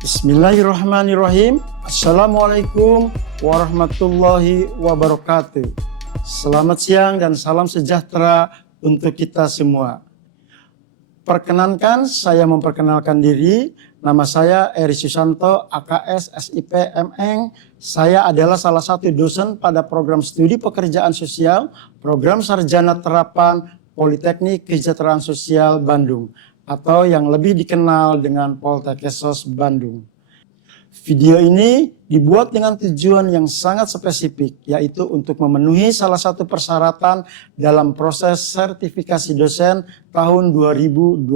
Bismillahirrahmanirrahim. Assalamualaikum warahmatullahi wabarakatuh. Selamat siang dan salam sejahtera untuk kita semua. Perkenankan, saya memperkenalkan diri. Nama saya Eri Susanto, AKS SIP MN. Saya adalah salah satu dosen pada program studi pekerjaan sosial, program sarjana terapan Politeknik Kesejahteraan Sosial Bandung, atau yang lebih dikenal dengan Poltekesos Bandung. Video ini dibuat dengan tujuan yang sangat spesifik, yaitu untuk memenuhi salah satu persyaratan dalam proses sertifikasi dosen tahun 2026.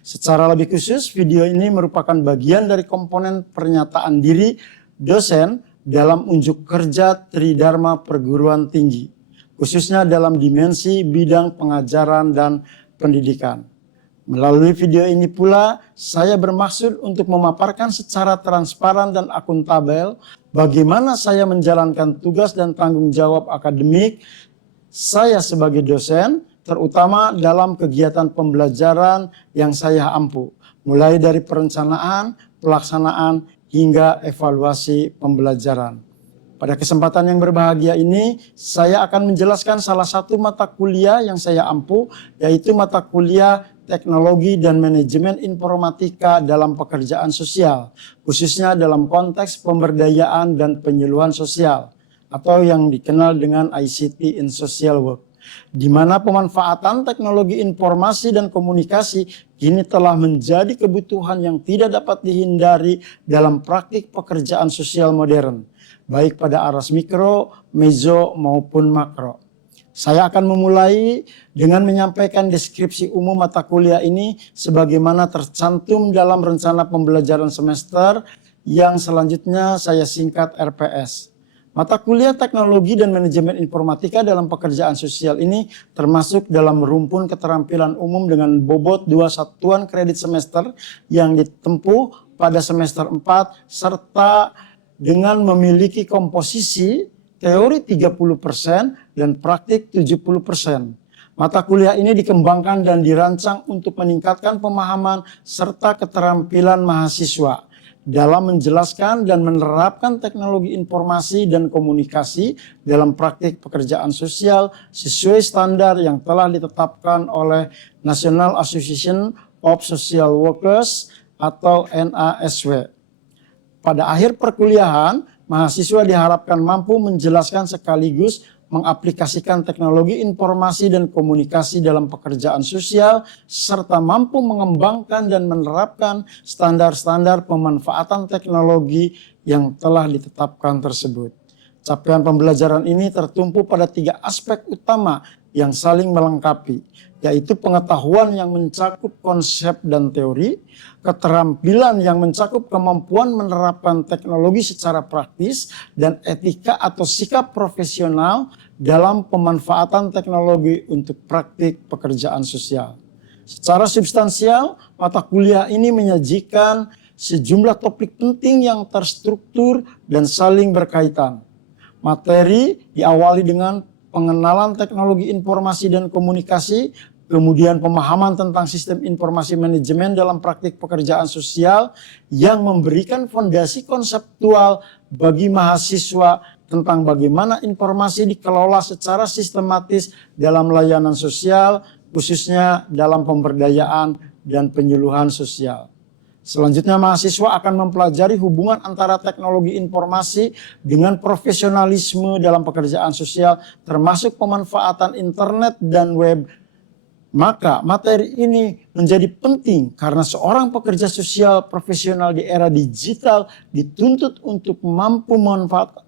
Secara lebih khusus, video ini merupakan bagian dari komponen pernyataan diri dosen dalam unjuk kerja Tridharma Perguruan Tinggi, khususnya dalam dimensi bidang pengajaran dan pendidikan. Melalui video ini pula, saya bermaksud untuk memaparkan secara transparan dan akuntabel bagaimana saya menjalankan tugas dan tanggung jawab akademik saya sebagai dosen, terutama dalam kegiatan pembelajaran yang saya ampu, mulai dari perencanaan, pelaksanaan, hingga evaluasi pembelajaran. Pada kesempatan yang berbahagia ini, saya akan menjelaskan salah satu mata kuliah yang saya ampu, yaitu mata kuliah Teknologi dan Manajemen Informatika dalam Pekerjaan Sosial, khususnya dalam konteks pemberdayaan dan penyuluhan sosial, atau yang dikenal dengan ICT in Social Work, di mana pemanfaatan teknologi informasi dan komunikasi kini telah menjadi kebutuhan yang tidak dapat dihindari dalam praktik pekerjaan sosial modern, baik pada aras mikro, meso, maupun makro. Saya akan memulai dengan menyampaikan deskripsi umum mata kuliah ini sebagaimana tercantum dalam rencana pembelajaran semester yang selanjutnya saya singkat RPS. Mata kuliah Teknologi dan Manajemen Informatika dalam Pekerjaan Sosial ini termasuk dalam rumpun keterampilan umum dengan bobot 2 satuan kredit semester yang ditempuh pada semester 4 serta dengan memiliki komposisi teori 30% dan praktik 70%. Mata kuliah ini dikembangkan dan dirancang untuk meningkatkan pemahaman serta keterampilan mahasiswa dalam menjelaskan dan menerapkan teknologi informasi dan komunikasi dalam praktik pekerjaan sosial sesuai standar yang telah ditetapkan oleh National Association of Social Workers atau NASW. Pada akhir perkuliahan, mahasiswa diharapkan mampu menjelaskan sekaligus mengaplikasikan teknologi informasi dan komunikasi dalam pekerjaan sosial, serta mampu mengembangkan dan menerapkan standar-standar pemanfaatan teknologi yang telah ditetapkan tersebut. Capaian pembelajaran ini tertumpu pada 3 aspek utama yang saling melengkapi, yaitu pengetahuan yang mencakup konsep dan teori, keterampilan yang mencakup kemampuan menerapkan teknologi secara praktis, dan etika atau sikap profesional dalam pemanfaatan teknologi untuk praktik pekerjaan sosial. Secara substansial, mata kuliah ini menyajikan sejumlah topik penting yang terstruktur dan saling berkaitan. Materi diawali dengan pengenalan teknologi informasi dan komunikasi, kemudian pemahaman tentang sistem informasi manajemen dalam praktik pekerjaan sosial yang memberikan fondasi konseptual bagi mahasiswa tentang bagaimana informasi dikelola secara sistematis dalam layanan sosial, khususnya dalam pemberdayaan dan penyuluhan sosial. Selanjutnya, mahasiswa akan mempelajari hubungan antara teknologi informasi dengan profesionalisme dalam pekerjaan sosial, termasuk pemanfaatan internet dan web. Maka materi ini menjadi penting karena seorang pekerja sosial profesional di era digital dituntut untuk mampu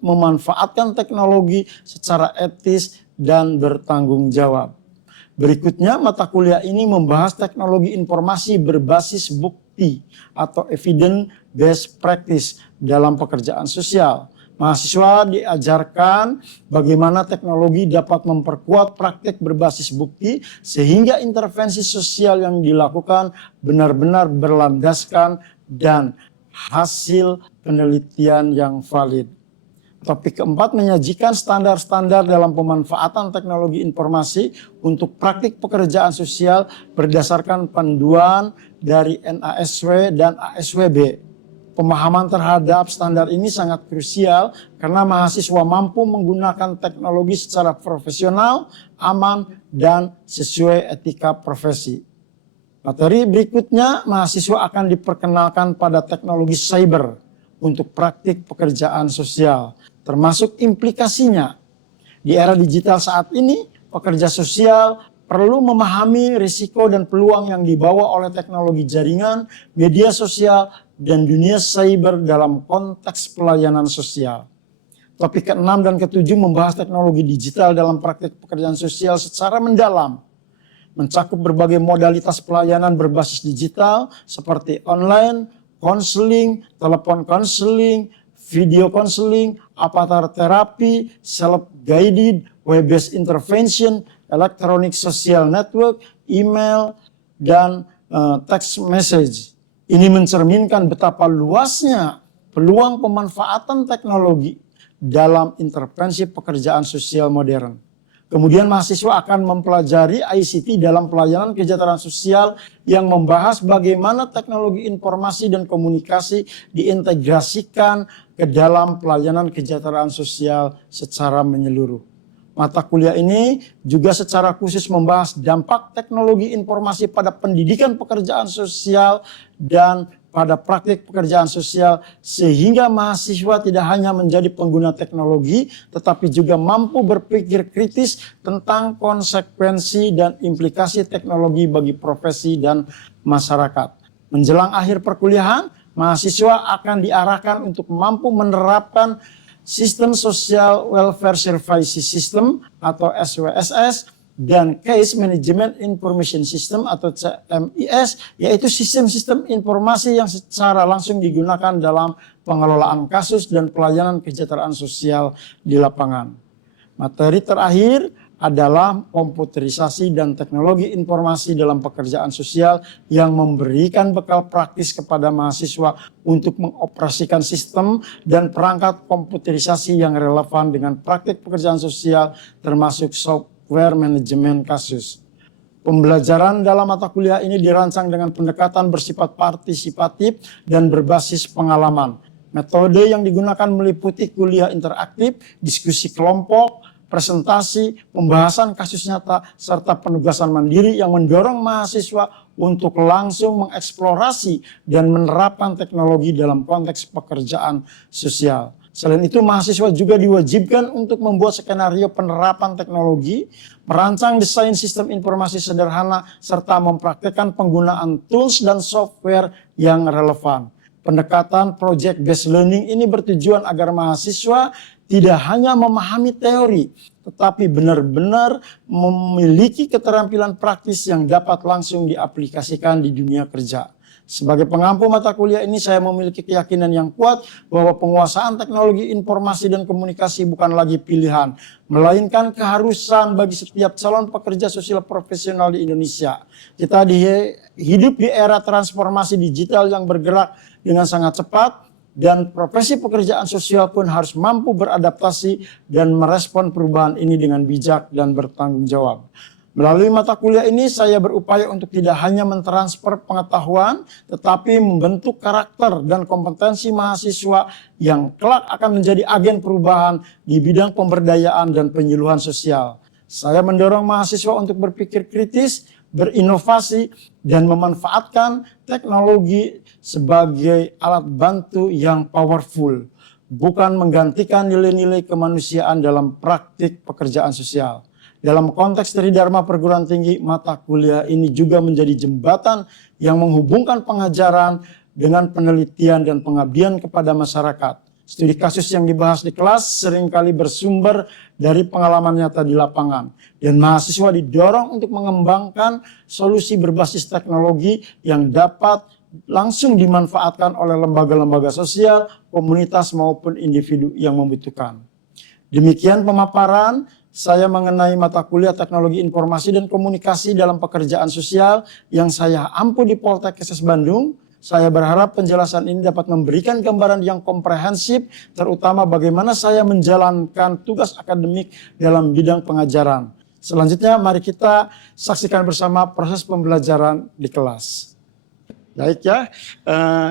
memanfaatkan teknologi secara etis dan bertanggung jawab. Berikutnya, mata kuliah ini membahas teknologi informasi berbasis bukti atau evidence based practice dalam pekerjaan sosial. Mahasiswa diajarkan bagaimana teknologi dapat memperkuat praktik berbasis bukti sehingga intervensi sosial yang dilakukan benar-benar berlandaskan dan hasil penelitian yang valid. Topik keempat, menyajikan standar-standar dalam pemanfaatan teknologi informasi untuk praktik pekerjaan sosial berdasarkan panduan dari NASW dan ASWB. Pemahaman terhadap standar ini sangat krusial karena mahasiswa mampu menggunakan teknologi secara profesional, aman, dan sesuai etika profesi. Materi berikutnya, mahasiswa akan diperkenalkan pada teknologi cyber untuk praktik pekerjaan sosial, termasuk implikasinya. Di era digital saat ini, pekerja sosial perlu memahami risiko dan peluang yang dibawa oleh teknologi jaringan, media sosial, dan dunia cyber dalam konteks pelayanan sosial. Topik ke-6 dan ke-7 membahas teknologi digital dalam praktik pekerjaan sosial secara mendalam, mencakup berbagai modalitas pelayanan berbasis digital seperti online, konseling, telepon konseling, video konseling, avatar terapi, self-guided, web-based intervention, electronic social network, email, dan text message. Ini mencerminkan betapa luasnya peluang pemanfaatan teknologi dalam intervensi pekerjaan sosial modern. Kemudian mahasiswa akan mempelajari ICT dalam pelayanan kesejahteraan sosial yang membahas bagaimana teknologi informasi dan komunikasi diintegrasikan ke dalam pelayanan kesejahteraan sosial secara menyeluruh. Mata kuliah ini juga secara khusus membahas dampak teknologi informasi pada pendidikan pekerjaan sosial dan pada praktik pekerjaan sosial, sehingga mahasiswa tidak hanya menjadi pengguna teknologi tetapi juga mampu berpikir kritis tentang konsekuensi dan implikasi teknologi bagi profesi dan masyarakat. Menjelang akhir perkuliahan, mahasiswa akan diarahkan untuk mampu menerapkan Sistem Social Welfare Services System atau SWSS dan Case Management Information System atau CMIS, yaitu sistem-sistem informasi yang secara langsung digunakan dalam pengelolaan kasus dan pelayanan kesejahteraan sosial di lapangan. Materi terakhir adalah komputerisasi dan teknologi informasi dalam pekerjaan sosial yang memberikan bekal praktis kepada mahasiswa untuk mengoperasikan sistem dan perangkat komputerisasi yang relevan dengan praktik pekerjaan sosial termasuk software manajemen kasus. Pembelajaran dalam mata kuliah ini dirancang dengan pendekatan bersifat partisipatif dan berbasis pengalaman. Metode yang digunakan meliputi kuliah interaktif, diskusi kelompok, presentasi, pembahasan kasus nyata, serta penugasan mandiri yang mendorong mahasiswa untuk langsung mengeksplorasi dan menerapkan teknologi dalam konteks pekerjaan sosial. Selain itu, mahasiswa juga diwajibkan untuk membuat skenario penerapan teknologi, merancang desain sistem informasi sederhana, serta mempraktikkan penggunaan tools dan software yang relevan. Pendekatan project based learning ini bertujuan agar mahasiswa tidak hanya memahami teori, tetapi benar-benar memiliki keterampilan praktis yang dapat langsung diaplikasikan di dunia kerja. Sebagai pengampu mata kuliah ini, saya memiliki keyakinan yang kuat bahwa penguasaan teknologi informasi dan komunikasi bukan lagi pilihan, melainkan keharusan bagi setiap calon pekerja sosial profesional di Indonesia. Kita hidup di era transformasi digital yang bergerak dengan sangat cepat, dan profesi pekerjaan sosial pun harus mampu beradaptasi dan merespon perubahan ini dengan bijak dan bertanggung jawab. Melalui mata kuliah ini, saya berupaya untuk tidak hanya mentransfer pengetahuan, tetapi membentuk karakter dan kompetensi mahasiswa yang kelak akan menjadi agen perubahan di bidang pemberdayaan dan penyuluhan sosial. Saya mendorong mahasiswa untuk berpikir kritis, berinovasi, dan memanfaatkan teknologi sebagai alat bantu yang powerful, bukan menggantikan nilai-nilai kemanusiaan dalam praktik pekerjaan sosial. Dalam konteks Tridharma Perguruan Tinggi, mata kuliah ini juga menjadi jembatan yang menghubungkan pengajaran dengan penelitian dan pengabdian kepada masyarakat. Studi kasus yang dibahas di kelas seringkali bersumber dari pengalaman nyata di lapangan, dan mahasiswa didorong untuk mengembangkan solusi berbasis teknologi yang dapat langsung dimanfaatkan oleh lembaga-lembaga sosial, komunitas maupun individu yang membutuhkan. Demikian pemaparan saya mengenai mata kuliah Teknologi Informasi dan Komunikasi dalam Pekerjaan Sosial yang saya ampu di Poltekkes Bandung. Saya berharap penjelasan ini dapat memberikan gambaran yang komprehensif, terutama bagaimana saya menjalankan tugas akademik dalam bidang pengajaran. Selanjutnya, mari kita saksikan bersama proses pembelajaran di kelas. Baik ya,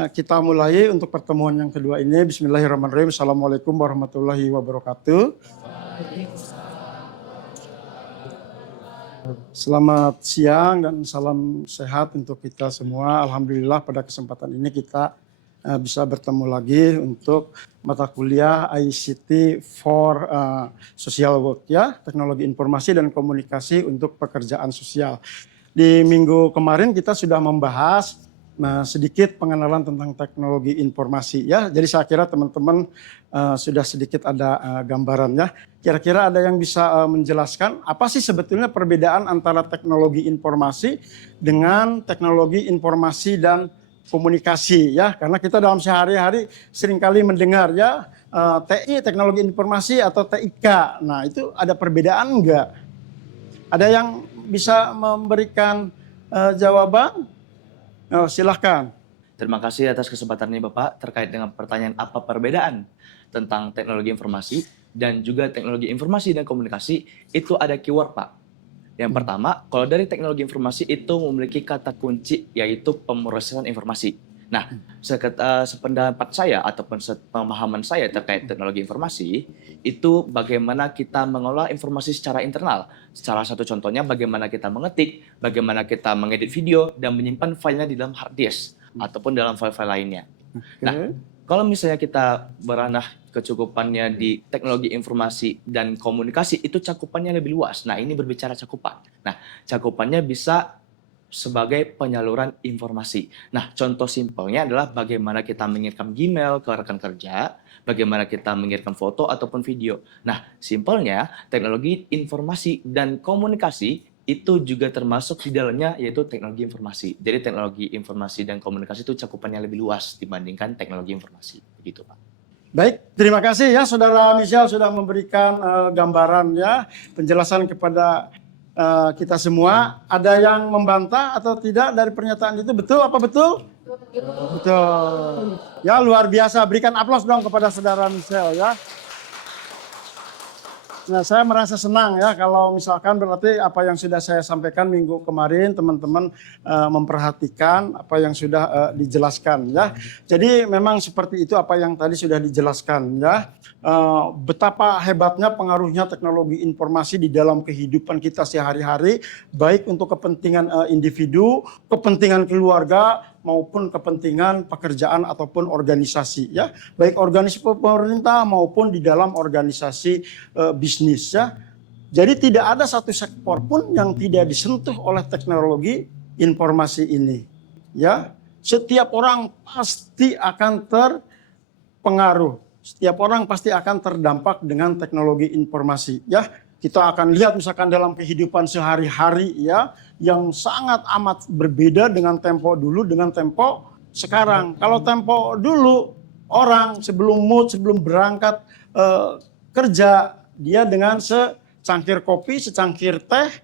kita mulai untuk pertemuan yang kedua ini. Bismillahirrahmanirrahim. Assalamualaikum warahmatullahi wabarakatuh. Selamat siang dan salam sehat untuk kita semua. Alhamdulillah pada kesempatan ini kita bisa bertemu lagi untuk mata kuliah ICT for Social Work ya, teknologi informasi dan komunikasi untuk pekerjaan sosial. Di minggu kemarin kita sudah membahas sedikit pengenalan tentang teknologi informasi ya. Jadi saya kira teman-teman sudah sedikit ada gambarannya. Kira-kira ada yang bisa menjelaskan apa sih sebetulnya perbedaan antara teknologi informasi dengan teknologi informasi dan komunikasi ya. Karena kita dalam sehari-hari seringkali mendengar ya TI, teknologi informasi atau TIK. Nah itu ada perbedaan enggak? Ada yang bisa memberikan jawaban? Oh, silahkan. Terima kasih atas kesempatannya Bapak terkait dengan pertanyaan apa perbedaan tentang teknologi informasi dan juga teknologi informasi dan komunikasi. Itu ada keyword Pak. Yang pertama, kalau dari teknologi informasi itu memiliki kata kunci yaitu pemrosesan informasi. Nah, sependapat saya ataupun pemahaman saya terkait teknologi informasi itu bagaimana kita mengolah informasi secara internal. Salah satu contohnya bagaimana kita mengetik, bagaimana kita mengedit video dan menyimpan filenya di dalam hard disk ataupun dalam file-file lainnya. Nah, kalau misalnya kita beranah kecukupannya di teknologi informasi dan komunikasi itu cakupannya lebih luas. Nah, ini berbicara cakupan. Nah, cakupannya bisa sebagai penyaluran informasi. Nah, contoh simpelnya adalah bagaimana kita mengirimkan Gmail ke rekan kerja, bagaimana kita mengirimkan foto ataupun video. Nah, simpelnya teknologi informasi dan komunikasi itu juga termasuk di dalamnya yaitu teknologi informasi. Jadi teknologi informasi dan komunikasi itu cakupannya lebih luas dibandingkan teknologi informasi. Begitu, Pak. Baik, terima kasih ya Saudara Michelle sudah memberikan gambaran ya, penjelasan kepada kita semua. Ada yang membantah atau tidak dari pernyataan itu? Betul apa betul? Betul. Ya luar biasa, berikan aplaus dong kepada Saudara Michelle ya. Nah, saya merasa senang ya kalau misalkan berarti apa yang sudah saya sampaikan minggu kemarin teman-teman memperhatikan apa yang sudah dijelaskan ya. Jadi memang seperti itu apa yang tadi sudah dijelaskan ya. Betapa hebatnya pengaruhnya teknologi informasi di dalam kehidupan kita sehari-hari, baik untuk kepentingan individu, kepentingan keluarga, maupun kepentingan pekerjaan ataupun organisasi ya, baik organisasi pemerintah maupun di dalam organisasi bisnis ya. Jadi tidak ada satu sektor pun yang tidak disentuh oleh teknologi informasi ini ya. Setiap orang pasti akan terpengaruh, setiap orang pasti akan terdampak dengan teknologi informasi ya. Kita akan lihat misalkan dalam kehidupan sehari-hari ya, yang sangat amat berbeda dengan tempo dulu dengan tempo sekarang. Kalau tempo dulu orang sebelum berangkat kerja, dia dengan secangkir kopi, secangkir teh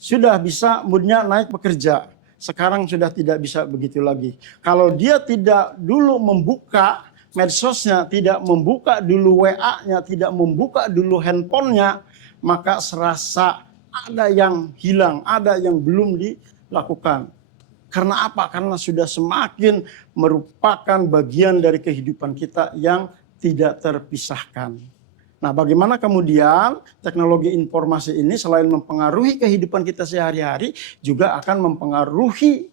sudah bisa moodnya naik bekerja. Sekarang sudah tidak bisa begitu lagi. Kalau dia tidak dulu membuka medsosnya, tidak membuka dulu WA-nya, tidak membuka dulu handphonenya, maka serasa ada yang hilang, ada yang belum dilakukan. Karena apa? Karena sudah semakin merupakan bagian dari kehidupan kita yang tidak terpisahkan. Nah, bagaimana kemudian teknologi informasi ini selain mempengaruhi kehidupan kita sehari-hari, juga akan mempengaruhi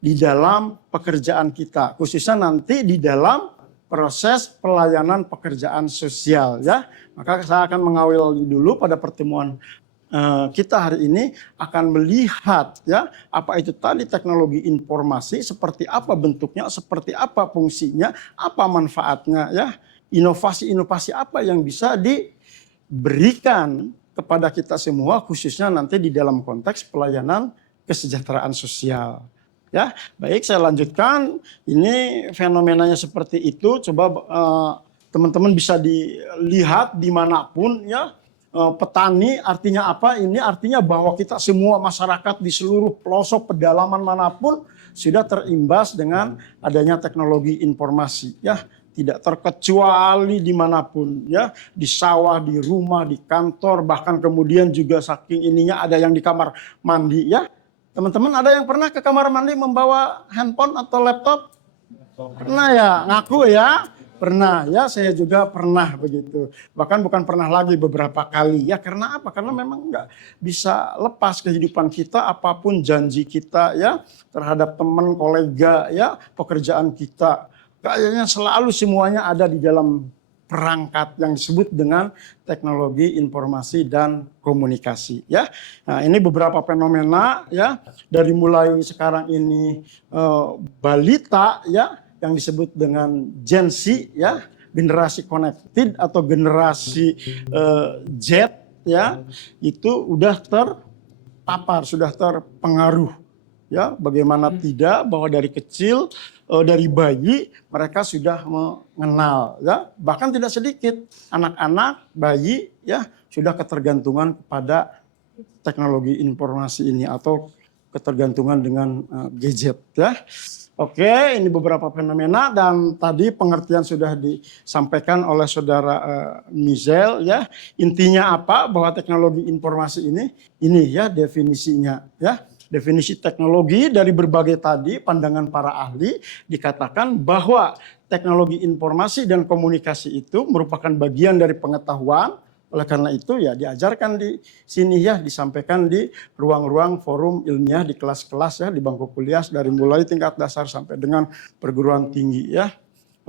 di dalam pekerjaan kita, khususnya nanti di dalam proses pelayanan pekerjaan sosial ya. Maka saya akan mengawali dulu pada pertemuan kita hari ini akan melihat ya apa itu tadi teknologi informasi, seperti apa bentuknya, seperti apa fungsinya, apa manfaatnya ya. Inovasi-inovasi apa yang bisa diberikan kepada kita semua khususnya nanti di dalam konteks pelayanan kesejahteraan sosial. Ya, baik saya lanjutkan. Ini fenomenanya seperti itu. Coba teman-teman bisa dilihat dimanapun ya. Petani artinya apa? Ini artinya bahwa kita semua masyarakat di seluruh pelosok pedalaman manapun sudah terimbas dengan adanya teknologi informasi ya. Tidak terkecuali dimanapun ya, di sawah, di rumah, di kantor, bahkan kemudian juga saking ininya ada yang di kamar mandi ya. Teman-teman ada yang pernah ke kamar mandi membawa handphone atau laptop? Pernah ya, ngaku ya. Pernah ya, saya juga pernah begitu. Bahkan bukan pernah lagi, beberapa kali ya. Karena apa? Karena memang nggak bisa lepas kehidupan kita, apapun janji kita ya terhadap teman, kolega ya, pekerjaan kita. Kayaknya selalu semuanya ada di dalam perangkat yang disebut dengan teknologi informasi dan komunikasi ya. Nah, ini beberapa fenomena ya, dari mulai sekarang ini balita ya yang disebut dengan Gen Z ya, generasi connected atau generasi Z ya, itu udah terpapar, sudah terpengaruh ya. Bagaimana tidak bahwa dari kecil, dari bayi mereka sudah mengenal ya, bahkan tidak sedikit anak-anak bayi ya sudah ketergantungan kepada teknologi informasi ini atau ketergantungan dengan gadget ya. Oke, ini beberapa fenomena dan tadi pengertian sudah disampaikan oleh saudara Mizel ya. Intinya apa? Bahwa teknologi informasi ini ya definisinya ya. Definisi teknologi dari berbagai tadi pandangan para ahli dikatakan bahwa teknologi informasi dan komunikasi itu merupakan bagian dari pengetahuan. Oleh karena itu ya diajarkan di sini ya, disampaikan di ruang-ruang forum ilmiah, di kelas-kelas ya, di bangku kuliah dari mulai tingkat dasar sampai dengan perguruan tinggi ya.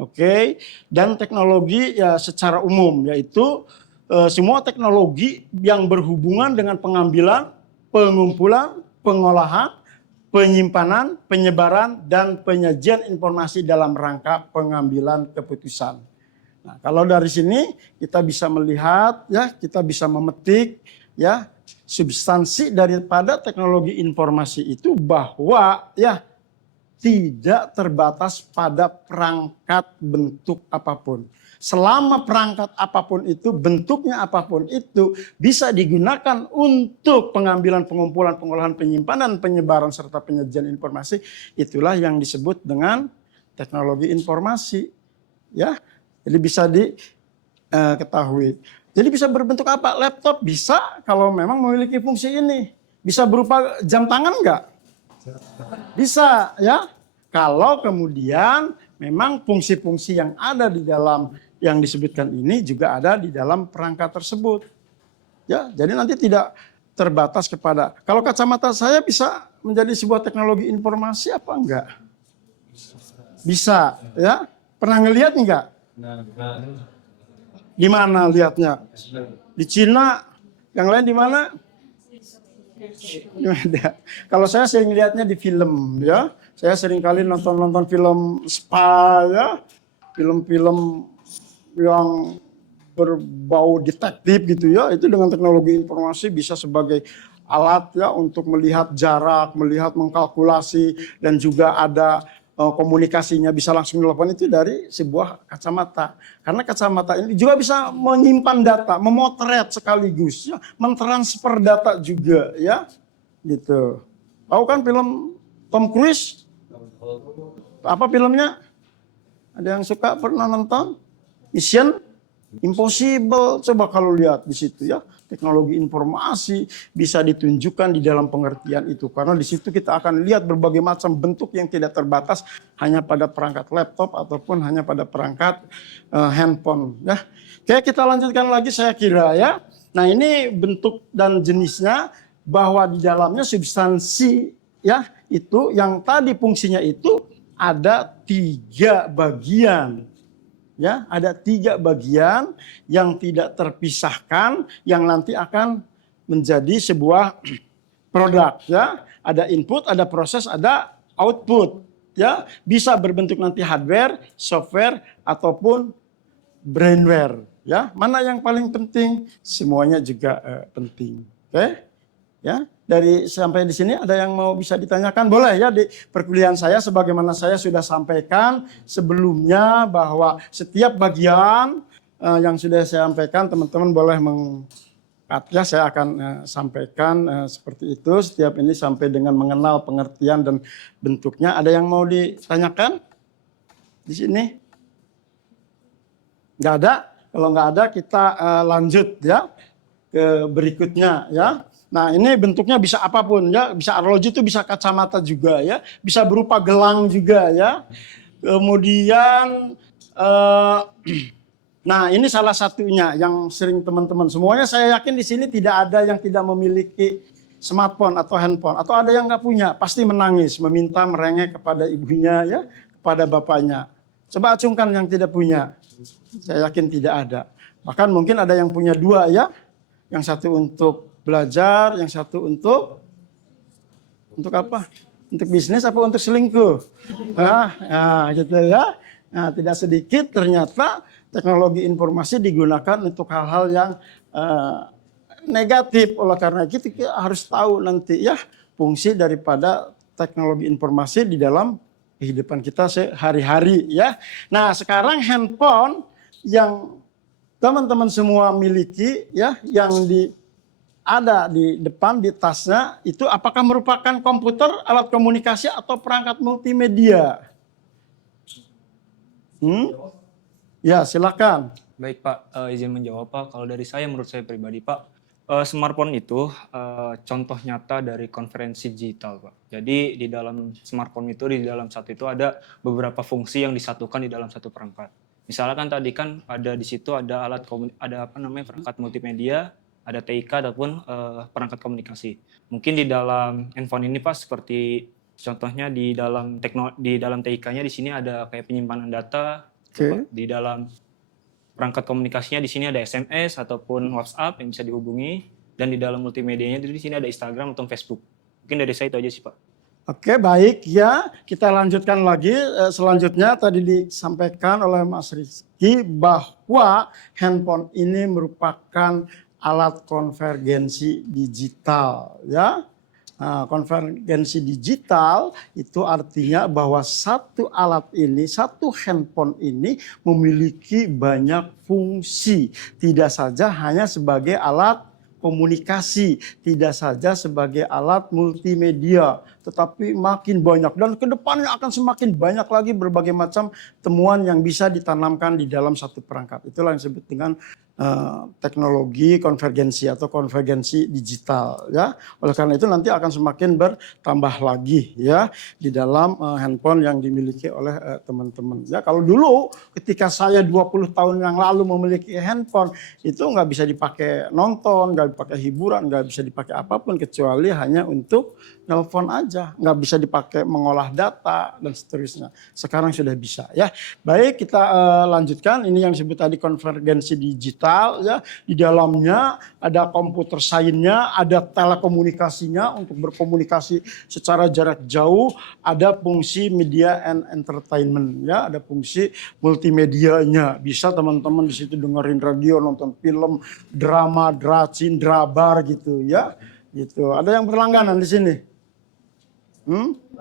Oke, dan teknologi ya secara umum yaitu semua teknologi yang berhubungan dengan pengambilan, pengumpulan, pengolahan, penyimpanan, penyebaran, dan penyajian informasi dalam rangka pengambilan keputusan. Nah, kalau dari sini kita bisa melihat ya, kita bisa memetik ya substansi daripada teknologi informasi itu bahwa ya tidak terbatas pada perangkat bentuk apapun. Selama perangkat apapun itu, bentuknya apapun itu bisa digunakan untuk pengambilan, pengumpulan, pengolahan, penyimpanan, penyebaran, serta penyajian informasi. Itulah yang disebut dengan teknologi informasi. Ya, jadi bisa diketahui. Jadi bisa berbentuk apa? Laptop bisa kalau memang memiliki fungsi ini. Bisa berupa jam tangan enggak? Bisa ya. Kalau kemudian memang fungsi-fungsi yang ada di dalam yang disebutkan ini juga ada di dalam perangkat tersebut. Ya, jadi nanti tidak terbatas kepada, kalau kacamata saya bisa menjadi sebuah teknologi informasi apa enggak? Bisa, ya. Pernah ngelihat enggak? Di mana lihatnya? Di Cina, yang lain di mana? Kalau saya sering lihatnya di film, ya. Saya sering kali nonton film spa, ya. Film-film yang berbau detektif gitu ya, itu dengan teknologi informasi bisa sebagai alat ya untuk melihat jarak, melihat mengkalkulasi, dan juga ada komunikasinya bisa langsung dilakukan itu dari sebuah kacamata. Karena kacamata ini juga bisa menyimpan data, memotret sekaligus, ya, mentransfer data juga ya, gitu. Tahu kan film Tom Cruise? Apa filmnya? Ada yang suka pernah nonton? Mission Impossible. Coba kalau lihat di situ ya, teknologi informasi bisa ditunjukkan di dalam pengertian itu. Karena di situ kita akan lihat berbagai macam bentuk yang tidak terbatas hanya pada perangkat laptop ataupun hanya pada perangkat handphone. Ya, oke, kita lanjutkan lagi saya kira ya. Nah, ini bentuk dan jenisnya, bahwa di dalamnya substansi ya itu yang tadi fungsinya itu ada 3 bagian. Ya, ada 3 bagian yang tidak terpisahkan yang nanti akan menjadi sebuah produk ya. Ada input, ada proses, ada output ya. Bisa berbentuk nanti hardware, software ataupun brainware ya. Mana yang paling penting? Semuanya juga penting. Oke? Ya. Dari sampai di sini ada yang mau bisa ditanyakan? Boleh ya, di perkuliahan saya sebagaimana saya sudah sampaikan sebelumnya bahwa setiap bagian yang sudah saya sampaikan teman-teman boleh Ya, saya akan sampaikan seperti itu. Setiap ini sampai dengan mengenal pengertian dan bentuknya. Ada yang mau ditanyakan di sini? Nggak ada? Kalau nggak ada, kita lanjut ya ke berikutnya ya. Nah, ini bentuknya bisa apapun ya, bisa arloji itu bisa kacamata juga ya, bisa berupa gelang juga ya. Kemudian nah, ini salah satunya yang sering teman-teman. Semuanya saya yakin di sini tidak ada yang tidak memiliki smartphone atau handphone. Atau ada yang nggak punya, pasti menangis, meminta merengek kepada ibunya, ya, kepada bapaknya. Coba acungkan yang tidak punya. Saya yakin tidak ada. Bahkan mungkin ada yang punya dua ya. Yang satu untuk belajar, yang satu untuk apa? Untuk bisnis apa untuk selingkuh? Nah, gitu ya. Nah, tidak sedikit ternyata teknologi informasi digunakan untuk hal-hal yang negatif. Oleh karena itu kita harus tahu nanti ya fungsi daripada teknologi informasi di dalam kehidupan kita sehari-hari ya. Nah, sekarang handphone yang teman-teman semua miliki ya, yang ada di depan di tasnya itu apakah merupakan komputer, alat komunikasi atau perangkat multimedia? Ya, silakan. Baik Pak, izin menjawab Pak. Kalau dari saya, menurut saya pribadi Pak, smartphone itu contoh nyata dari konferensi digital Pak. Jadi di dalam smartphone itu, di dalam satu itu ada beberapa fungsi yang disatukan di dalam satu perangkat. Misalkan tadi kan ada di situ ada perangkat multimedia, ada TIK ataupun perangkat komunikasi. Mungkin di dalam handphone ini Pak, seperti contohnya di dalam TIK-nya di sini ada kayak penyimpanan data. Oke. Di dalam perangkat komunikasinya di sini ada SMS ataupun WhatsApp yang bisa dihubungi, dan di dalam multimedianya di sini ada Instagram atau Facebook. Mungkin dari saya itu aja sih Pak. Oke, baik ya. Kita lanjutkan lagi. Selanjutnya tadi disampaikan oleh Mas Rizky bahwa handphone ini merupakan alat konvergensi digital ya. Nah, konvergensi digital itu artinya bahwa satu alat ini, satu handphone ini memiliki banyak fungsi. Tidak saja hanya sebagai alat komunikasi, tidak saja sebagai alat multimedia, tetapi makin banyak. Dan ke depannya akan semakin banyak lagi berbagai macam temuan yang bisa ditanamkan di dalam satu perangkat. Itulah yang disebut dengan teknologi konvergensi atau konvergensi digital ya. Oleh karena itu nanti akan semakin bertambah lagi ya di dalam handphone yang dimiliki oleh teman-teman ya. Kalau dulu ketika saya 20 tahun yang lalu memiliki handphone itu nggak bisa dipakai nonton, nggak dipakai hiburan, nggak bisa dipakai apapun kecuali hanya untuk nelpon aja, nggak bisa dipakai mengolah data dan seterusnya. Sekarang sudah bisa ya. Baik, kita lanjutkan. Ini yang disebut tadi konvergensi digital ya. Di dalamnya ada komputer sainsnya, ada telekomunikasinya untuk berkomunikasi secara jarak jauh, ada fungsi media and entertainment ya, ada fungsi multimedianya. Bisa teman-teman di situ dengerin radio, nonton film, drama, dracin, drabar gitu ya. Gitu. Ada yang berlangganan di sini?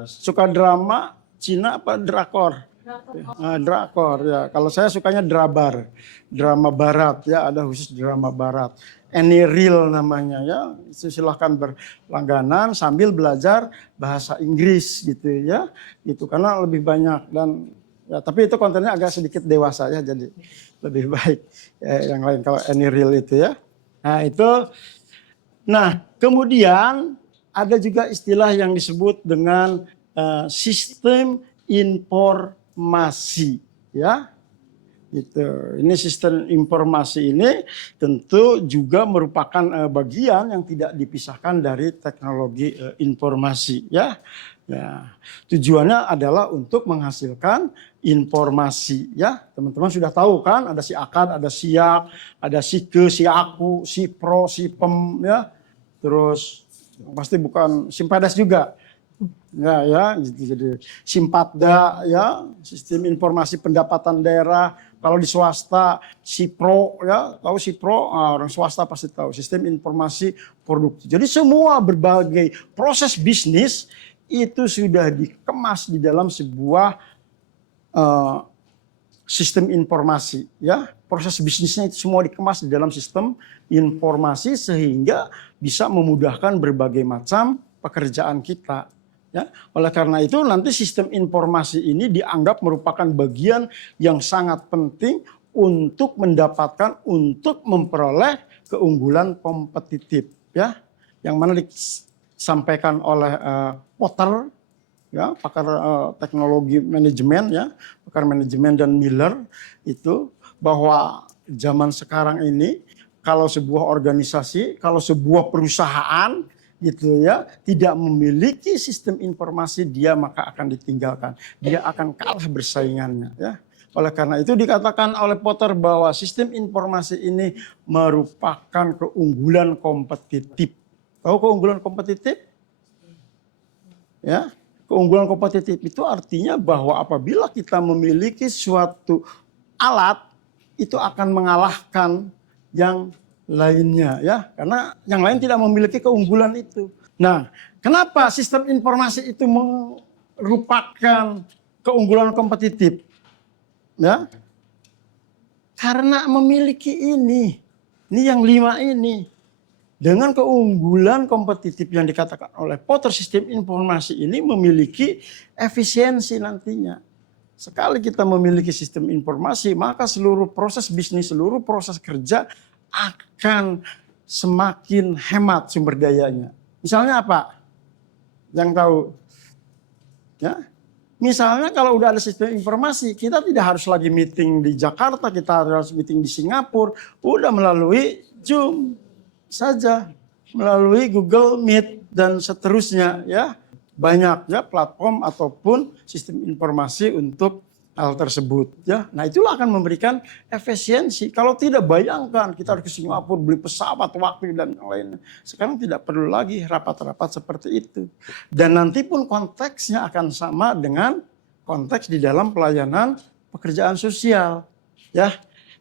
Suka drama Cina apa drakor? Drakor ya. Kalau saya sukanya drabar, drama barat ya, ada khusus drama barat. Any Real namanya ya. Silahkan berlangganan sambil belajar bahasa Inggris gitu ya. Gitu karena lebih banyak dan ya, tapi itu kontennya agak sedikit dewasa ya, jadi lebih baik ya, yang lain kalau Any Real itu ya. Nah, itu. Nah, kemudian ada juga istilah yang disebut dengan sistem informasi ya. Gitu. Ini sistem informasi ini tentu juga merupakan bagian yang tidak dipisahkan dari teknologi informasi ya. Ya. Tujuannya adalah untuk menghasilkan informasi ya. Teman-teman sudah tahu kan, ada si akad, ada siak, ada sike, si aku, si pro, si pem ya. Terus pasti bukan Simpedes juga. Ya, gitu. Jadi Simpatda ya, sistem informasi pendapatan daerah. Kalau di swasta Sipro ya, tahu Sipro, orang swasta pasti tahu sistem informasi produktif. Jadi semua berbagai proses bisnis itu sudah dikemas di dalam sebuah sistem informasi, ya. Proses bisnisnya itu semua dikemas di dalam sistem informasi sehingga bisa memudahkan berbagai macam pekerjaan kita, ya. Oleh karena itu nanti sistem informasi ini dianggap merupakan bagian yang sangat penting untuk memperoleh keunggulan kompetitif, ya. Yang mana disampaikan oleh Potter, ya, pakar teknologi manajemen, ya, pakar manajemen dan Miller, itu bahwa zaman sekarang ini kalau sebuah organisasi, kalau sebuah perusahaan gitu ya tidak memiliki sistem informasi, dia maka akan ditinggalkan, dia akan kalah bersaingannya, ya. Oleh karena itu dikatakan oleh Potter bahwa sistem informasi ini merupakan keunggulan kompetitif. Tahu keunggulan kompetitif? Ya. Keunggulan kompetitif itu artinya bahwa apabila kita memiliki suatu alat, itu akan mengalahkan yang lainnya, ya, karena yang lain tidak memiliki keunggulan itu. Nah, kenapa sistem informasi itu merupakan keunggulan kompetitif? Ya, karena memiliki ini yang 5 ini. Dengan keunggulan kompetitif yang dikatakan oleh Potter, sistem informasi ini memiliki efisiensi nantinya. Sekali kita memiliki sistem informasi, maka seluruh proses bisnis, seluruh proses kerja akan semakin hemat sumber dayanya. Misalnya apa? Yang tahu? Ya. Misalnya kalau udah ada sistem informasi, kita tidak harus lagi meeting di Jakarta, kita harus meeting di Singapura, udah melalui Zoom saja, melalui Google Meet dan seterusnya, ya. Banyak ya platform ataupun sistem informasi untuk hal tersebut, ya. Nah, itulah akan memberikan efisiensi. Kalau tidak, bayangkan kita harus ke Singapura beli pesawat, waktu dan yang lainnya. Sekarang tidak perlu lagi rapat-rapat seperti itu. Dan nanti pun konteksnya akan sama dengan konteks di dalam pelayanan pekerjaan sosial, ya.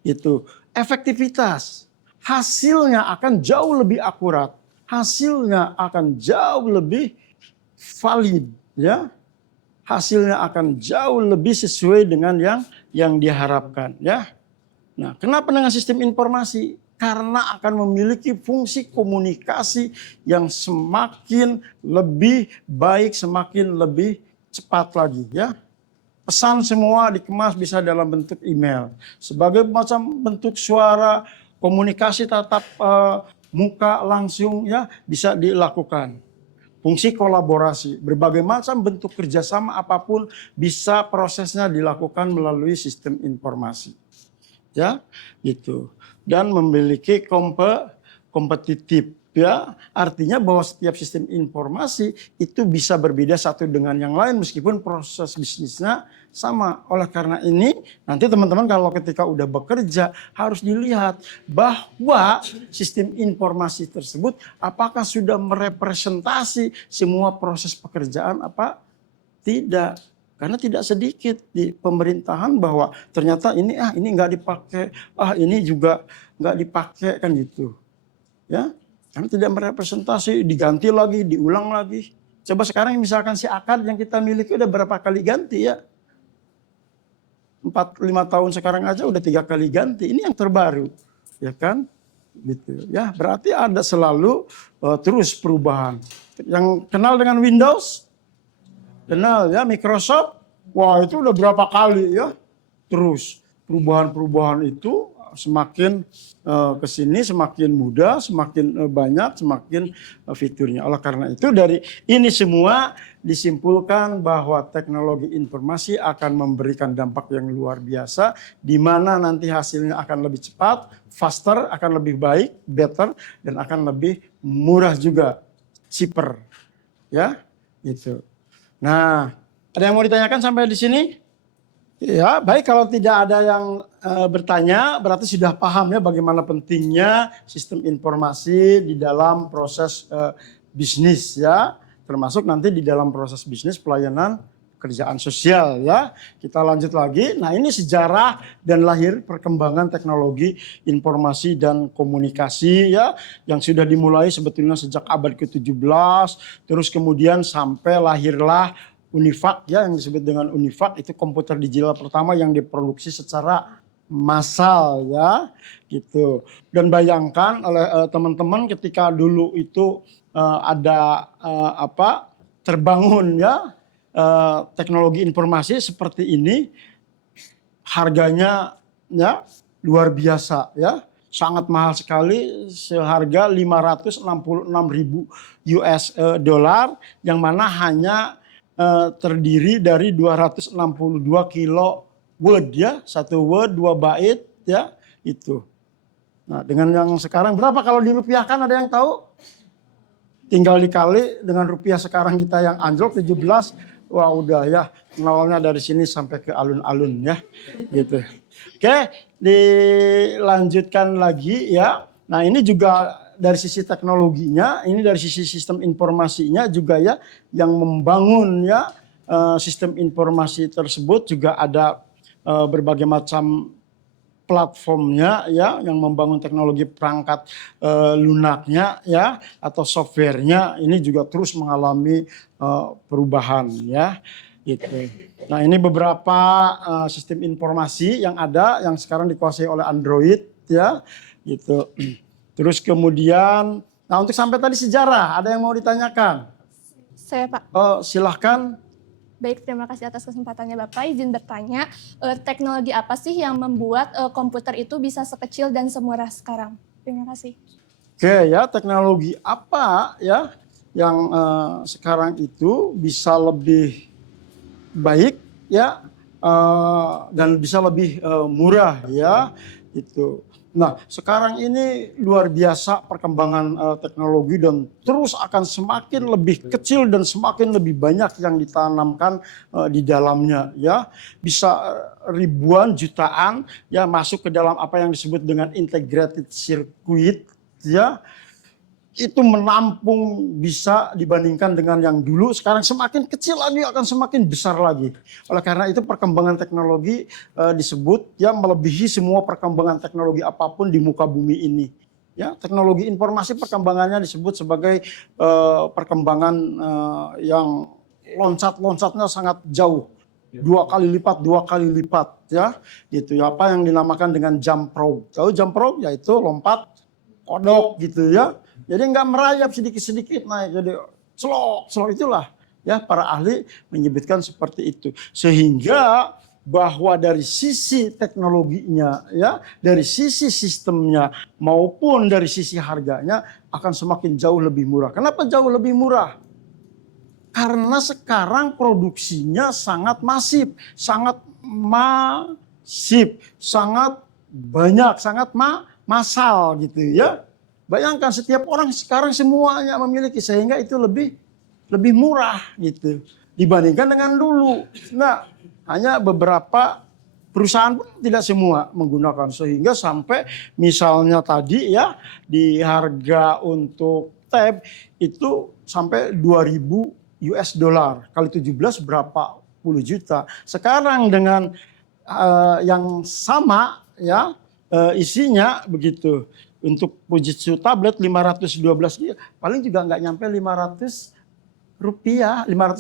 Itu efektivitas, hasilnya akan jauh lebih akurat, hasilnya akan jauh lebih valid, ya. Hasilnya akan jauh lebih sesuai dengan yang diharapkan, ya. Nah, kenapa dengan sistem informasi? Karena akan memiliki fungsi komunikasi yang semakin lebih baik, semakin lebih cepat lagi, ya. Pesan semua dikemas bisa dalam bentuk email, sebagai macam bentuk suara, komunikasi tatap muka langsung, ya, bisa dilakukan. Fungsi kolaborasi, berbagai macam bentuk kerjasama apapun bisa prosesnya dilakukan melalui sistem informasi, ya, gitu. Dan memiliki kompetitif, ya, artinya bahwa setiap sistem informasi itu bisa berbeda satu dengan yang lain meskipun proses bisnisnya sama. Oleh karena ini nanti teman-teman kalau ketika udah bekerja harus dilihat bahwa sistem informasi tersebut apakah sudah merepresentasi semua proses pekerjaan apa tidak. Karena tidak sedikit di pemerintahan bahwa ternyata ini nggak dipakai, ini juga nggak dipakai, kan gitu, ya. Karena tidak merepresentasi, diganti lagi, diulang lagi. Coba sekarang misalkan si akad yang kita miliki udah berapa kali ganti, ya. 4-5 tahun sekarang aja udah 3 kali ganti. Ini yang terbaru, ya kan? Gitu. Ya, berarti ada selalu terus perubahan. Yang kenal dengan Windows? Kenal, ya. Microsoft? Wah, itu udah berapa kali, ya. Terus perubahan-perubahan itu semakin kesini semakin mudah, semakin banyak, semakin fiturnya. Oleh karena itu dari ini semua disimpulkan bahwa teknologi informasi akan memberikan dampak yang luar biasa, di mana nanti hasilnya akan lebih cepat, faster, akan lebih baik, better, dan akan lebih murah juga, cheaper, ya, gitu. Nah, ada yang mau ditanyakan sampai di sini? Ya, baik, kalau tidak ada yang bertanya, berarti sudah paham ya bagaimana pentingnya sistem informasi di dalam proses bisnis, ya. Termasuk nanti di dalam proses bisnis pelayanan pekerjaan sosial, ya. Kita lanjut lagi. Nah, ini sejarah dan lahir perkembangan teknologi informasi dan komunikasi, ya, yang sudah dimulai sebetulnya sejak abad ke-17, terus kemudian sampai lahirlah Univac ya, yang disebut dengan Univac itu komputer digital pertama yang diproduksi secara massal ya gitu. Dan bayangkan oleh teman-teman ketika dulu itu ada terbangun ya teknologi informasi seperti ini, harganya ya luar biasa ya. Sangat mahal sekali, seharga 566.000 US dollar, yang mana hanya terdiri dari 262 kilo word ya, satu word 2 bait ya itu. Nah dengan yang sekarang berapa kalau dirupiahkan, ada yang tahu? Tinggal dikali dengan rupiah sekarang kita yang anjlok 17, wah udah ya nolnya dari sini sampai ke alun-alun ya gitu. Oke, dilanjutkan lagi ya. Nah ini juga dari sisi teknologinya, ini dari sisi sistem informasinya juga ya, yang membangun ya sistem informasi tersebut juga ada berbagai macam platformnya ya, yang membangun teknologi perangkat lunaknya ya atau softwarenya, ini juga terus mengalami perubahan ya gitu. Nah ini beberapa sistem informasi yang ada yang sekarang dikuasai oleh Android ya gitu. Terus kemudian, nah untuk sampai tadi sejarah, ada yang mau ditanyakan? Saya Pak. Oh silahkan. Baik, terima kasih atas kesempatannya Bapak. Izin bertanya, teknologi apa sih yang membuat komputer itu bisa sekecil dan semurah sekarang? Terima kasih. Oke ya, teknologi apa ya yang sekarang itu bisa lebih baik ya dan bisa lebih murah ya itu. Nah sekarang ini luar biasa perkembangan teknologi dan terus akan semakin lebih kecil dan semakin lebih banyak yang ditanamkan di dalamnya ya. Bisa ribuan jutaan ya masuk ke dalam apa yang disebut dengan integrated circuit ya. Itu menampung bisa dibandingkan dengan yang dulu, sekarang semakin kecil lagi akan semakin besar lagi. Oleh karena itu perkembangan teknologi disebut ya melebihi semua perkembangan teknologi apapun di muka bumi ini. Ya, teknologi informasi perkembangannya disebut sebagai perkembangan yang loncatnya sangat jauh. 2 kali lipat ya. Gitu ya, apa yang dinamakan dengan jump rope. Tahu jump rope? Yaitu lompat kodok gitu ya. Jadi nggak merayap sedikit-sedikit naik, jadi selok itulah ya para ahli menyebutkan seperti itu. Sehingga bahwa dari sisi teknologinya ya, dari sisi sistemnya maupun dari sisi harganya akan semakin jauh lebih murah. Kenapa jauh lebih murah? Karena sekarang produksinya sangat masif, sangat banyak, sangat massal gitu ya. Bayangkan setiap orang sekarang semuanya memiliki, sehingga itu lebih murah gitu dibandingkan dengan dulu. Nah, hanya beberapa perusahaan pun tidak semua menggunakan, sehingga sampai misalnya tadi ya di harga untuk tab itu sampai 2.000 US dollar kali 17 berapa puluh juta. Sekarang dengan yang sama ya isinya begitu. Untuk Fujitsu tablet 512 GB, paling juga nggak nyampe 500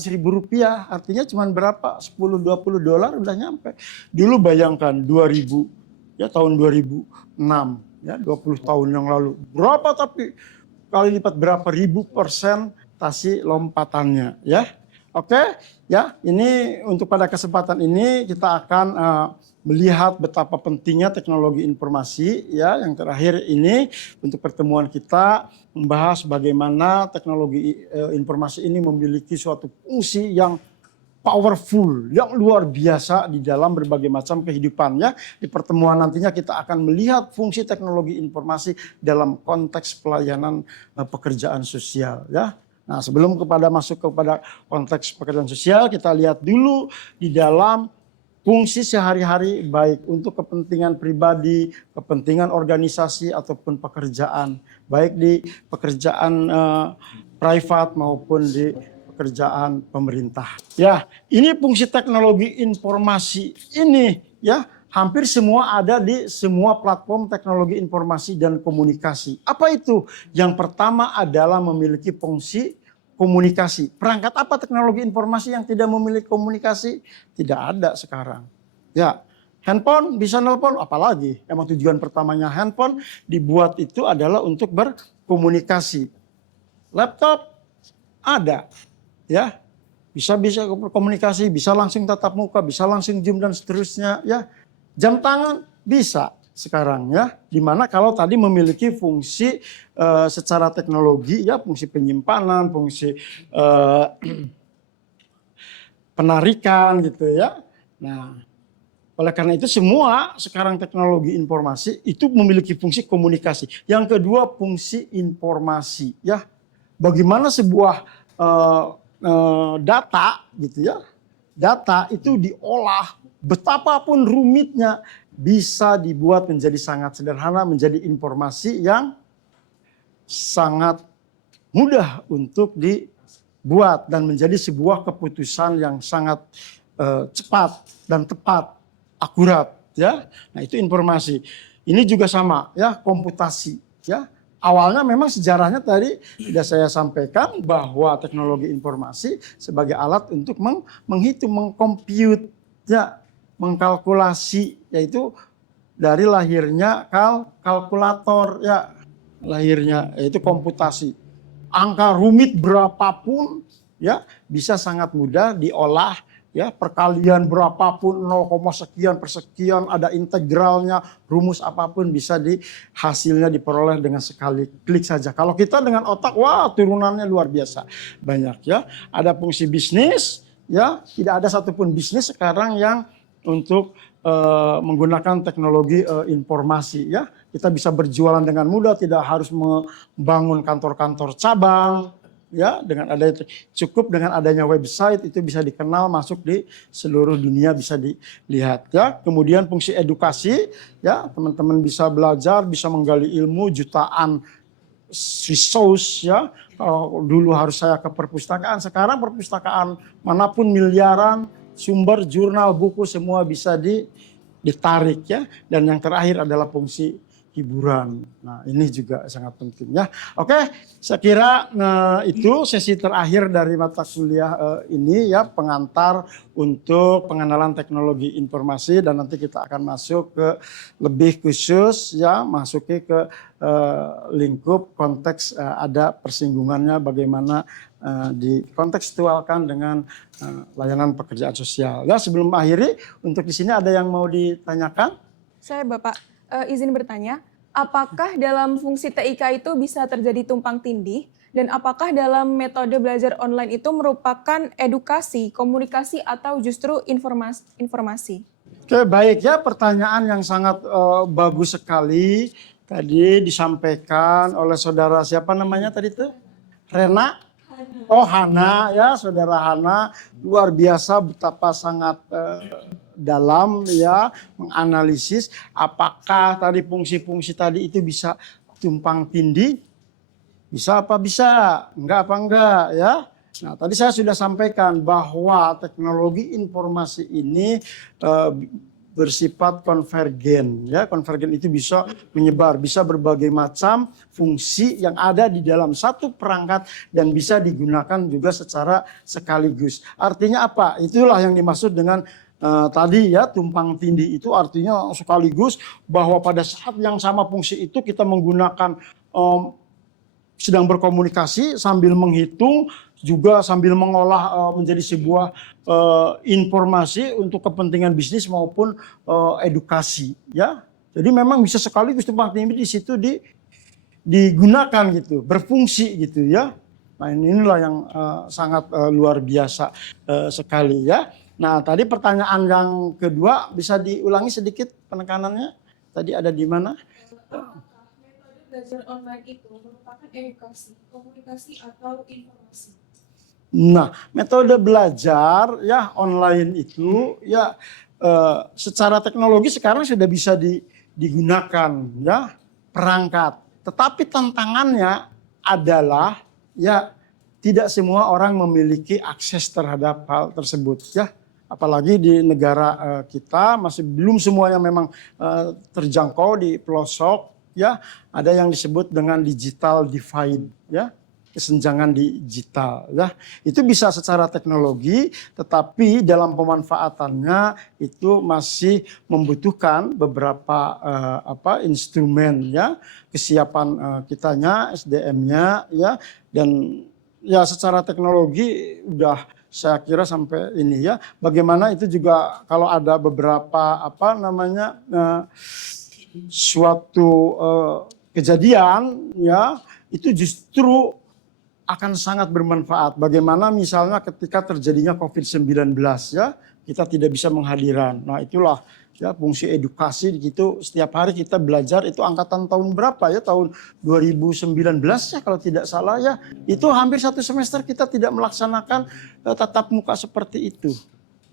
ribu rupiah. Artinya cuma berapa? 10-20 dolar udah nyampe. Dulu bayangkan 2000 ya tahun 2006 ya 20 tahun yang lalu. Berapa tapi kali lipat berapa ribu persentase lompatannya ya. Oke ya, ini untuk pada kesempatan ini kita akan melihat betapa pentingnya teknologi informasi ya. Yang terakhir ini untuk pertemuan kita membahas bagaimana teknologi informasi ini memiliki suatu fungsi yang powerful, yang luar biasa di dalam berbagai macam kehidupan ya. Di pertemuan nantinya kita akan melihat fungsi teknologi informasi dalam konteks pelayanan pekerjaan sosial ya. Nah, sebelum masuk kepada konteks pekerjaan sosial, kita lihat dulu di dalam fungsi sehari-hari baik untuk kepentingan pribadi, kepentingan organisasi ataupun pekerjaan, baik di pekerjaan private maupun di pekerjaan pemerintah. Ya, ini fungsi teknologi informasi ini ya hampir semua ada di semua platform teknologi informasi dan komunikasi. Apa itu? Yang pertama adalah memiliki fungsi komunikasi. Perangkat apa teknologi informasi yang tidak memiliki komunikasi? Tidak ada sekarang. Ya, handphone bisa nelpon, apalagi emang tujuan pertamanya handphone dibuat itu adalah untuk berkomunikasi. Laptop ada, ya, bisa berkomunikasi, bisa langsung tatap muka, bisa langsung Zoom dan seterusnya, ya. Jam tangan bisa sekarang, ya, dimana kalau tadi memiliki fungsi secara teknologi, ya, fungsi penyimpanan, fungsi penarikan gitu, ya. Nah, oleh karena itu semua sekarang teknologi informasi itu memiliki fungsi komunikasi. Yang kedua fungsi informasi, ya, bagaimana sebuah data gitu, ya, data itu diolah betapapun rumitnya bisa dibuat menjadi sangat sederhana, menjadi informasi yang sangat mudah untuk dibuat dan menjadi sebuah keputusan yang sangat cepat dan tepat, akurat, ya. Nah, itu informasi. Ini juga sama, ya, komputasi, ya. Awalnya memang sejarahnya tadi sudah saya sampaikan bahwa teknologi informasi sebagai alat untuk menghitung, mengkomput, ya, mengkalkulasi, yaitu dari lahirnya kalkulator, ya, lahirnya yaitu komputasi. Angka rumit berapapun, ya, bisa sangat mudah diolah, ya, perkalian berapapun 0, sekian persekian, ada integralnya, rumus apapun bisa hasilnya diperoleh dengan sekali klik saja. Kalau kita dengan otak, wah, turunannya luar biasa banyak, ya. Ada fungsi bisnis, ya, tidak ada satupun bisnis sekarang yang untuk menggunakan teknologi informasi, ya. Kita bisa berjualan dengan mudah, tidak harus membangun kantor-kantor cabang, ya, dengan adanya cukup dengan adanya website itu bisa dikenal, masuk di seluruh dunia, bisa dilihat, ya. Kemudian fungsi edukasi, ya, teman-teman bisa belajar, bisa menggali ilmu, jutaan resource, ya. Dulu harus saya ke perpustakaan, sekarang perpustakaan manapun miliaran sumber, jurnal, buku semua bisa ditarik, ya. Dan yang terakhir adalah fungsi hiburan. Nah, ini juga sangat penting, ya. Oke, saya kira itu sesi terakhir dari mata kuliah ini, ya, pengantar untuk pengenalan teknologi informasi, dan nanti kita akan masuk ke lebih khusus, ya, masuki ke lingkup konteks ada persinggungannya bagaimana dikontekstualkan dengan layanan pekerjaan sosial. Ya, sebelum akhiri, untuk di sini ada yang mau ditanyakan? Saya Bapak izin bertanya, apakah dalam fungsi TIK itu bisa terjadi tumpang tindih, dan apakah dalam metode belajar online itu merupakan edukasi, komunikasi, atau justru informasi? Oke, baik, ya, pertanyaan yang sangat bagus sekali. Tadi disampaikan oleh saudara, siapa namanya tadi itu? Rena? Oh, Hana, ya, saudara Hana, luar biasa betapa sangat dalam, ya, menganalisis apakah tadi fungsi-fungsi tadi itu bisa tumpang tindih, bisa apa bisa, enggak apa enggak, ya. Nah, tadi saya sudah sampaikan bahwa teknologi informasi ini bersifat konvergen, ya. Konvergen itu bisa menyebar, bisa berbagai macam fungsi yang ada di dalam satu perangkat dan bisa digunakan juga secara sekaligus. Artinya apa? Itulah yang dimaksud dengan tadi, ya, tumpang tindih itu artinya sekaligus bahwa pada saat yang sama fungsi itu kita menggunakan sedang berkomunikasi sambil menghitung, juga sambil mengolah menjadi sebuah informasi untuk kepentingan bisnis maupun edukasi, ya. Jadi memang bisa sekaligus tumpang tindih di situ digunakan gitu, berfungsi gitu, ya. Nah, inilah yang sangat luar biasa sekali, ya. Nah, tadi pertanyaan yang kedua bisa diulangi sedikit penekanannya. Tadi ada di mana? Metode belajar online itu merupakan edukasi, komunikasi, atau informasi? Nah, metode belajar, ya, online itu, ya, secara teknologi sekarang sudah bisa digunakan, ya, perangkat. Tetapi tantangannya adalah, ya, tidak semua orang memiliki akses terhadap hal tersebut, ya. Apalagi di negara kita masih belum semuanya memang terjangkau di pelosok, ya. Ada yang disebut dengan digital divide, ya. kesenjangan digital ya. Itu bisa secara teknologi, tetapi dalam pemanfaatannya itu masih membutuhkan beberapa instrumen ya, kesiapan kitanya, SDM-nya ya, dan ya secara teknologi udah saya kira sampai ini ya. Bagaimana itu juga kalau ada beberapa suatu kejadian ya, itu justru akan sangat bermanfaat. Bagaimana misalnya ketika terjadinya COVID-19 ya, kita tidak bisa menghadiran. Nah itulah ya fungsi edukasi gitu. Setiap hari kita belajar, itu angkatan tahun berapa ya, tahun 2019 ya kalau tidak salah ya. Itu hampir satu semester kita tidak melaksanakan tatap muka seperti itu.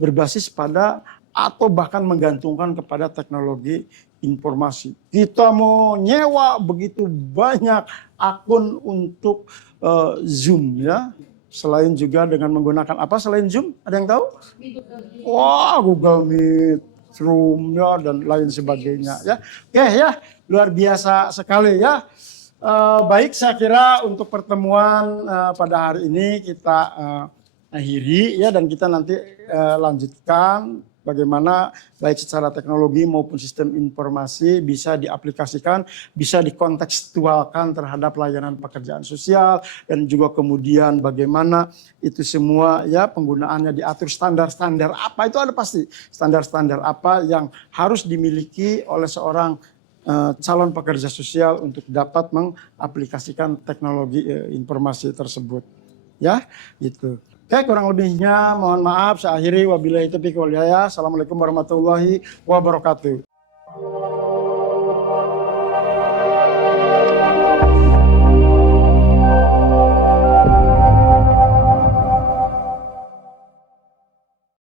Berbasis pada atau bahkan menggantungkan kepada teknologi informasi. Kita mau nyewa begitu banyak akun untuk Zoom ya. Selain juga dengan menggunakan apa selain Zoom? Ada yang tahu? Wah, Google Meet, Zoom ya, dan lain sebagainya ya. Oke ya, luar biasa sekali ya. Baik, saya kira untuk pertemuan pada hari ini kita akhiri ya, dan kita nanti lanjutkan bagaimana baik secara teknologi maupun sistem informasi bisa diaplikasikan, bisa dikontekstualkan terhadap layanan pekerjaan sosial, dan juga kemudian bagaimana itu semua ya penggunaannya diatur, standar-standar apa itu ada pasti, standar-standar apa yang harus dimiliki oleh seorang calon pekerja sosial untuk dapat mengaplikasikan teknologi informasi tersebut ya gitu. Oke, kurang lebihnya mohon maaf, saya akhiri. Wabillahi taufiq wal hidayah. Assalamualaikum warahmatullahi wabarakatuh.